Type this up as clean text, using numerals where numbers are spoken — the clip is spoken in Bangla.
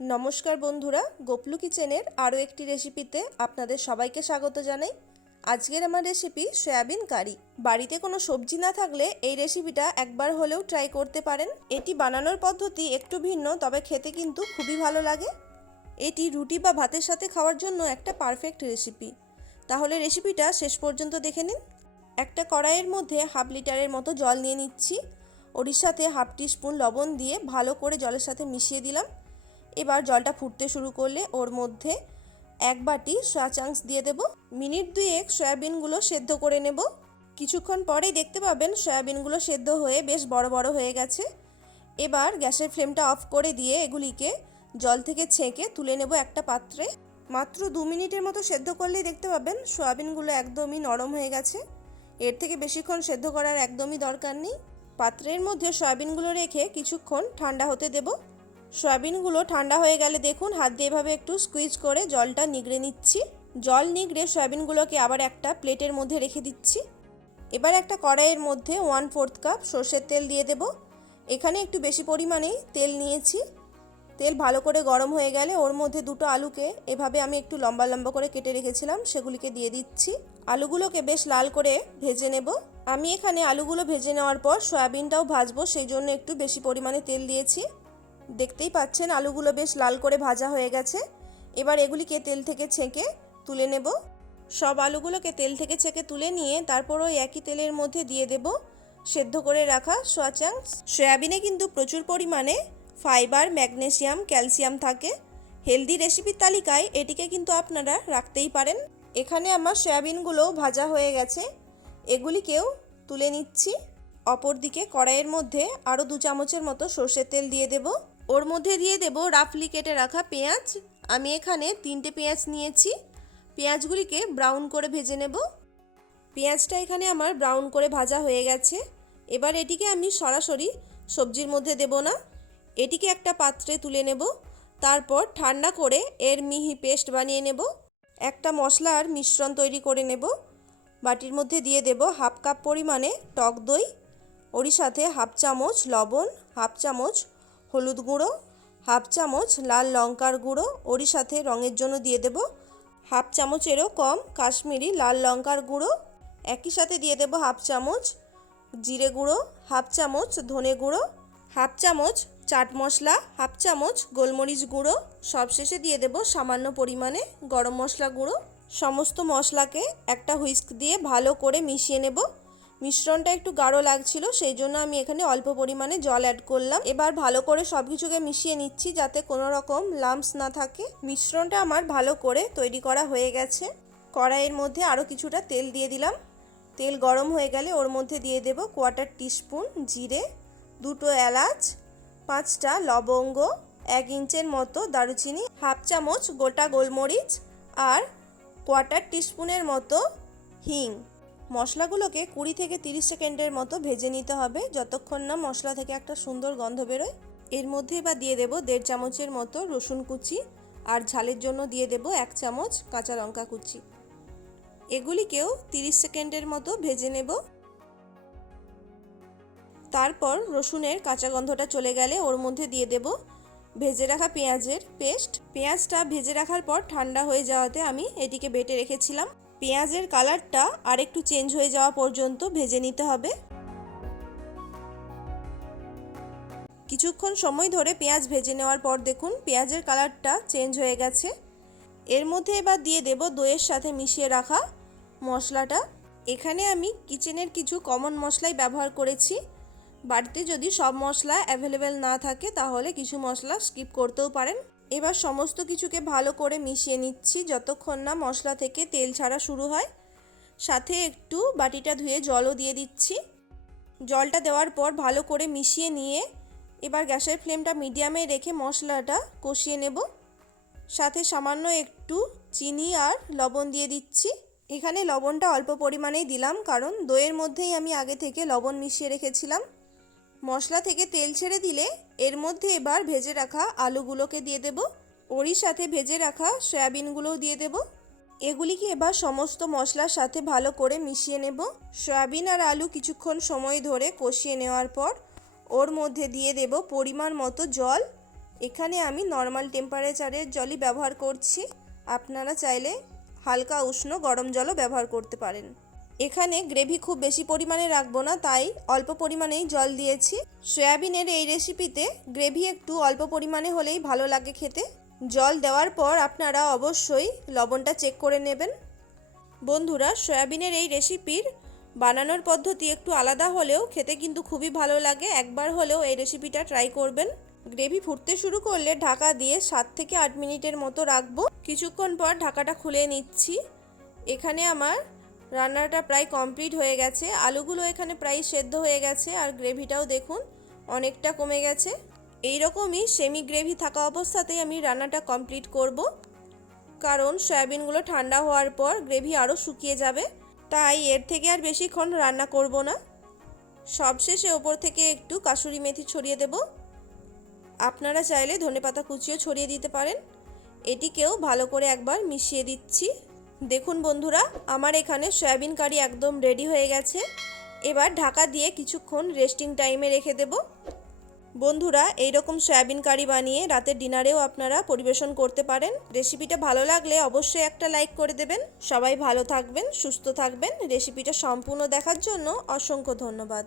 নমস্কার বন্ধুরা, গোপলু কিচেনের আরও একটি রেসিপিতে আপনাদের সবাইকে স্বাগত জানাই। আজকের আমার রেসিপি সয়াবিন কারি। বাড়িতে কোনো সবজি না থাকলে এই রেসিপিটা একবার হলেও ট্রাই করতে পারেন। এটি বানানোর পদ্ধতি একটু ভিন্ন, তবে খেতে কিন্তু খুবই ভালো লাগে। এটি রুটি বা ভাতের সাথে খাওয়ার জন্য একটা পারফেক্ট রেসিপি। তাহলে রেসিপিটা শেষ পর্যন্ত দেখে নিন। একটা কড়াইয়ের মধ্যে 1/2 লিটারের মতো জল নিয়ে নিচ্ছি। ওর সাথে 1/2 টিস্পুন লবণ দিয়ে ভালো করে জলের সাথে মিশিয়ে দিলাম। এবার জলটা ফুটতে শুরু করলে ওর মধ্যে 1 বাটি সয়া চাংস দিয়ে দেব। মিনিট 2 সয়াবিনগুলো সেদ্ধ করে নেব। কিছুক্ষণ পরেই দেখতে পাবেন সয়াবিনগুলো সেদ্ধ হয়ে বেশ বড় বড় হয়ে গেছে। এবার গ্যাসের ফ্লেমটা অফ করে দিয়ে এগুলিকে জল থেকে ছেঁকে তুলে নেব একটা পাত্রে। মাত্র 2 মিনিটের মতো সেদ্ধ করলেই দেখতে পাবেন সয়াবিনগুলো একদমই নরম হয়ে গেছে। এর থেকে বেশিক্ষণ সেদ্ধ করার একদমই দরকার নেই। পাত্রের মধ্যে সয়াবিনগুলো রেখে কিছুক্ষণ ঠান্ডা হতে দেব। সয়াবিনগুলো ঠান্ডা হয়ে গেলে দেখুন হাত দিয়ে এভাবে একটু স্কুইজ করে জলটা নিগড়ে নিচ্ছি। জল নিগড়ে সয়াবিনগুলোকে আবার একটা প্লেটের মধ্যে রেখে দিচ্ছি। এবার একটা কড়াইয়ের মধ্যে 1/4 কাপ সর্ষের তেল দিয়ে দেব। এখানে একটু বেশি পরিমাণেই তেল নিয়েছি। তেল ভালো করে গরম হয়ে গেলে ওর মধ্যে 2টো আলুকে এভাবে আমি একটু লম্বা লম্বা করে কেটে রেখেছিলাম, সেগুলিকে দিয়ে দিচ্ছি। আলুগুলোকে বেশ লাল করে ভেজে নেব। আমি এখানে আলুগুলো ভেজে নেওয়ার পর সয়াবিনটাও ভাজবো, সেই জন্য একটু বেশি পরিমাণে তেল দিয়েছি। দেখতেই পাচ্ছেন আলুগুলো বেশ লাল করে ভাজা হয়ে গেছে। এবার এগুলিকে তেল থেকে ছেঁকে তুলে নেব। সব আলুগুলোকে তেল থেকে ছেঁকে তুলে নিয়ে তারপর ওই একই তেলের মধ্যে দিয়ে দেব সেদ্ধ করে রাখা সয়া চাংস। সয়াবিনে কিন্তু প্রচুর পরিমাণে ফাইবার, ম্যাগনেসিয়াম, ক্যালসিয়াম থাকে। হেলদি রেসিপির তালিকায় এটিকে কিন্তু আপনারা রাখতেই পারেন। এখানে আমার সয়াবিনগুলো ভাজা হয়ে গেছে, এগুলিকেও তুলে নিচ্ছি। অপরদিকে কড়াইয়ের মধ্যে আরও 2 চামচের মতো সর্ষের তেল দিয়ে দেব। ওর মধ্যে দিয়ে দেব রাফলি কেটে রাখা পেঁয়াজ। আমি এখানে 3টে পেঁয়াজ নিয়েছি। পেঁয়াজগুলিকে ব্রাউন করে ভেজে নেব। পেঁয়াজটা এখানে আমার ব্রাউন করে ভাজা হয়ে গেছে। এবার এটিকে আমি সরাসরি সবজির মধ্যে দেব না, এটিকে একটা পাত্রে তুলে নেব। তারপর ঠান্ডা করে এর মিহি পেস্ট বানিয়ে নেব। একটা মশলার মিশ্রণ তৈরি করে নেব। বাটির মধ্যে দিয়ে দেব 1/2 কাপ পরিমাণে টক দই, ওর সাথে 1/2 চামচ লবণ, 1/2 চামচ হলুদ গুঁড়ো, 1/2 চামচ লাল লঙ্কার গুঁড়ো, ওর সাথে রঙের জন্য দিয়ে দেব 1/2 চামচেরও কম কাশ্মীরি লাল লঙ্কার গুঁড়ো। একই সাথে দিয়ে দেব 1/2 চামচ জিরে গুঁড়ো, 1/2 চামচ ধনে গুঁড়ো, 1/2 চামচ চাট মশলা, 1/2 চামচ গোলমরিচ গুঁড়ো। সবশেষে দিয়ে দেব সামান্য পরিমাণে গরম মশলা গুঁড়ো। সমস্ত মশলাকে একটা হুইস্ক দিয়ে ভালো করে মিশিয়ে নেব। মিশ্রণটা একটু গাঢ় লাগছিল, সেই জন্য আমি এখানে অল্প পরিমাণে জল অ্যাড করলাম। এবার ভালো করে সব কিছুকে মিশিয়ে নিচ্ছি যাতে কোনো রকম লাম্পস না থাকে। মিশ্রণটা আমার ভালো করে তৈরি করা হয়ে গেছে। কড়াইয়ের মধ্যে আরও কিছুটা তেল দিয়ে দিলাম। তেল গরম হয়ে গেলে ওর মধ্যে দিয়ে দেব 1/4 টিস্পুন জিরে, 2টো এলাচ, 5টা লবঙ্গ, 1 ইঞ্চের মতো দারুচিনি, 1/2 চামচ গোটা গোলমরিচ আর 1/4 টিস্পুনের মতো হিং। মশলাগুলোকে 20 থেকে 30 সেকেন্ডের মতো ভেজে নিতে হবে, যতক্ষণ না মশলা থেকে একটা সুন্দর গন্ধ বেরোয়। এর মধ্যে এবার দিয়ে দেব 1.5 চামচের মতো রসুন কুচি আর ঝালের জন্য দিয়ে দেব 1 চামচ কাঁচা লঙ্কা কুচি। এগুলিকেও 30 সেকেন্ডের মতো ভেজে নেব। তারপর রসুনের কাঁচা গন্ধটা চলে গেলে ওর মধ্যে দিয়ে দেব ভেজে রাখা পেঁয়াজের পেস্ট। পেঁয়াজটা ভেজে রাখার পর ঠান্ডা হয়ে যাওয়াতে আমি এটিকে বেটে রেখেছিলাম। পেঁয়াজের কালারটা আরেকটু চেঞ্জ হয়ে যাওয়া পর্যন্ত ভেজে নিতে হবে। কিছুক্ষণ সময় ধরে পেঁয়াজ ভেজে নেওয়ার পর দেখুন পেঁয়াজের কালারটা চেঞ্জ হয়ে গেছে। এর মধ্যে এবার দিয়ে দেব দইয়ের সাথে মিশিয়ে রাখা মশলাটা। এখানে আমি কিচেনের কিছু কমন মশলাই ব্যবহার করেছি। বাড়িতে যদি সব মশলা অ্যাভেলেবেল না থাকে তাহলে কিছু মশলা স্কিপ করতেও পারেন। এবার সমস্ত কিছুকে ভালো করে মিশিয়ে নিচ্ছি যতক্ষণ না মশলা থেকে তেল ছাড়া শুরু হয়। সাথে একটু বাটিটা ধুয়ে জলও দিয়ে দিচ্ছি। জলটা দেওয়ার পর ভালো করে মিশিয়ে নিয়ে এবার গ্যাসের ফ্লেমটা মিডিয়ামে রেখে মশলাটা কষিয়ে নেব। সাথে সামান্য একটু চিনি আর লবণ দিয়ে দিচ্ছি। এখানে লবণটা অল্প পরিমাণেই দিলাম, কারণ দইয়ের মধ্যেই আমি আগে থেকে লবণ মিশিয়ে রেখেছিলাম। মশলা থেকে তেল ছেড়ে দিলে এর মধ্যে এবার ভেজে রাখা আলুগুলোকে দিয়ে দেব, ওরই সাথে ভেজে রাখা সয়াবিনগুলোও দিয়ে দেব। এগুলিকে এবার সমস্ত মশলার সাথে ভালো করে মিশিয়ে নেব। সয়াবিন আর আলু কিছুক্ষণ সময় ধরে কষিয়ে নেওয়ার পর ওর মধ্যে দিয়ে দেব পরিমাণ মতো জল। এখানে আমি নর্মাল টেম্পারেচারের জলই ব্যবহার করছি, আপনারা চাইলে হালকা উষ্ণ গরম জলও ব্যবহার করতে পারেন। এখানে গ্রেভি খুব বেশি পরিমাণে রাখবো না, তাই অল্প পরিমাণেই জল দিয়েছি। সয়াবিনের এই রেসিপিতে গ্রেভি একটু অল্প পরিমাণে হলেই ভালো লাগে খেতে। জল দেওয়ার পর আপনারা অবশ্যই লবণটা চেক করে নেবেন। বন্ধুরা, সয়াবিনের এই রেসিপির বানানোর পদ্ধতি একটু আলাদা হলেও খেতে কিন্তু খুবই ভালো লাগে। একবার হলেও এই রেসিপিটা ট্রাই করবেন। গ্রেভি ফুটতে শুরু করলে ঢাকা দিয়ে 7 থেকে 8 মিনিটের মতো রাখবো। কিছুক্ষণ পর ঢাকাটা খুলে নিচ্ছি। এখানে আমার রান্নাটা প্রায় কমপ্লিট হয়ে গেছে। আলুগুলো এখানে প্রায় সেদ্ধ হয়ে গেছে আর গ্রেভিটাও দেখুন অনেকটা কমে গেছে। এই রকমই সেমি গ্রেভি থাকা অবস্থাতেই আমি রান্নাটা কমপ্লিট করব, কারণ সয়াবিনগুলো ঠান্ডা হওয়ার পর গ্রেভি আরও শুকিয়ে যাবে, তাই এর থেকে আর বেশিক্ষণ রান্না করব না। সবশেষে ওপর থেকে একটু কাসুরি মেথি ছড়িয়ে দেব। আপনারা চাইলে ধনেপাতা কুচিও ছড়িয়ে দিতে পারেন। এটিকেও ভালো করে একবার মিশিয়ে দিচ্ছি। দেখুন বন্ধুরা, আমার এখানে সয়াবিন কারি একদম রেডি হয়ে গেছে। এবার ঢাকা দিয়ে কিছুক্ষণ রেস্টিং টাইমে রেখে দেব। বন্ধুরা, এইরকম সয়াবিন কারি বানিয়ে রাতের ডিনারেও আপনারা পরিবেশন করতে পারেন। রেসিপিটা ভালো লাগলে অবশ্যই একটা লাইক করে দেবেন। সবাই ভালো থাকবেন, সুস্থ থাকবেন। রেসিপিটা সম্পূর্ণ দেখার জন্য অসংখ্য ধন্যবাদ।